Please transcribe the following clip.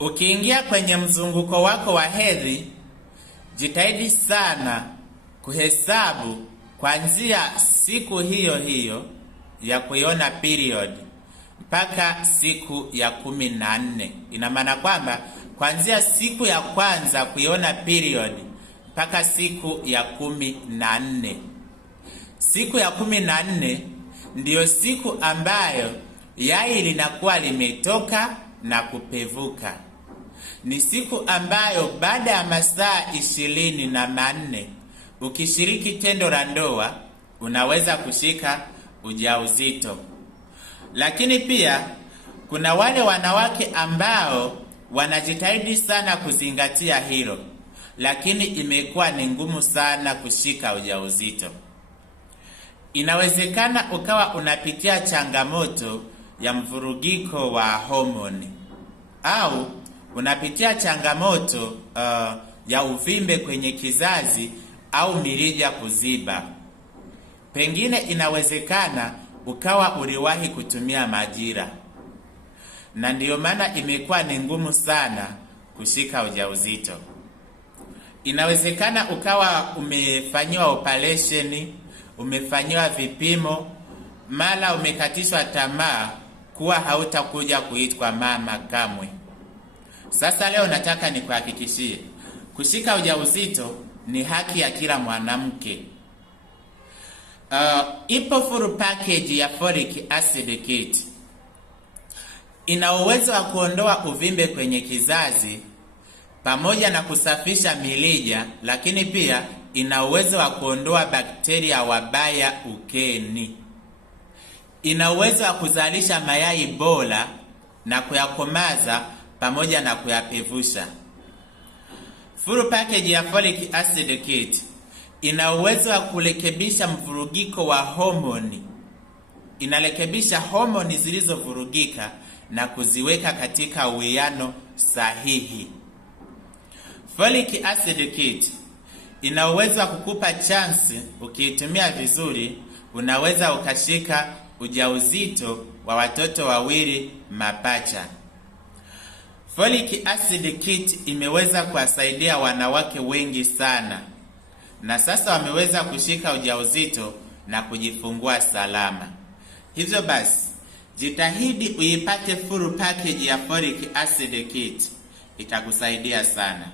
Ukiingia kwenye mzunguko wako wa hedhi, jitahidi sana kuhesabu kuanzia siku hiyo hiyo ya kuiona period mpaka siku ya 14. Ina maana kwamba kuanzia siku ya kwanza kuiona period mpaka siku ya 14. Siku ya 14 ndiyo siku ambayo yai linakuwa limetoka na kupevuka. Ni siku ambayo baada ya masaa 24 ukishiriki tendo la ndoa unaweza kushika ujauzito. Lakini pia kuna wale wanawake ambao wanajitahidi sana kuzingatia hilo, lakini imekuwa ni ngumu sana kushika ujauzito. Inawezekana ukawa unapitia changamoto ya mvurugiko wa homoni, au unapitia changamoto ya uvimbe kwenye kizazi au mirija kuziba. Pengine inawezekana ukawa uliwahi kutumia majira, na ndiyo maana imekuwa ni ngumu sana kushika ujauzito. Inawezekana ukawa umefanyiwa operation, umefanyiwa vipimo, mara umekatishwa tamaa kuwa hautakuja kuitwa mama kamwe. Sasa leo nataka nikuhakikishie, kushika ujauzito ni haki ya kila mwanamke. Ipo full package ya folic acid kit. Ina uwezo wa kuondoa uvimbe kwenye kizazi pamoja na kusafisha mirija, lakini pia ina uwezo wa kuondoa bakteria wabaya ukeni. Ina uwezo wa kuzalisha mayai bora na kuyakomaza pamoja na kuyapevusha. Full package ya folic acid kit ina uwezo wa kurekebisha mvurugiko wa homoni. Inarekebisha homoni zilizovurugika na kuziweka katika uwiano sahihi. Folic acid kit ina uwezo wa kukupa chance, ukiitumia vizuri unaweza ukashika ujauzito wa watoto wawili mapacha. Folic acid kit imeweza kuwasaidia wanawake wengi sana, na sasa wameweza kushika ujauzito na kujifungua salama. Hivyo basi, jitahidi uipate full package ya folic acid kit. Itakusaidia sana.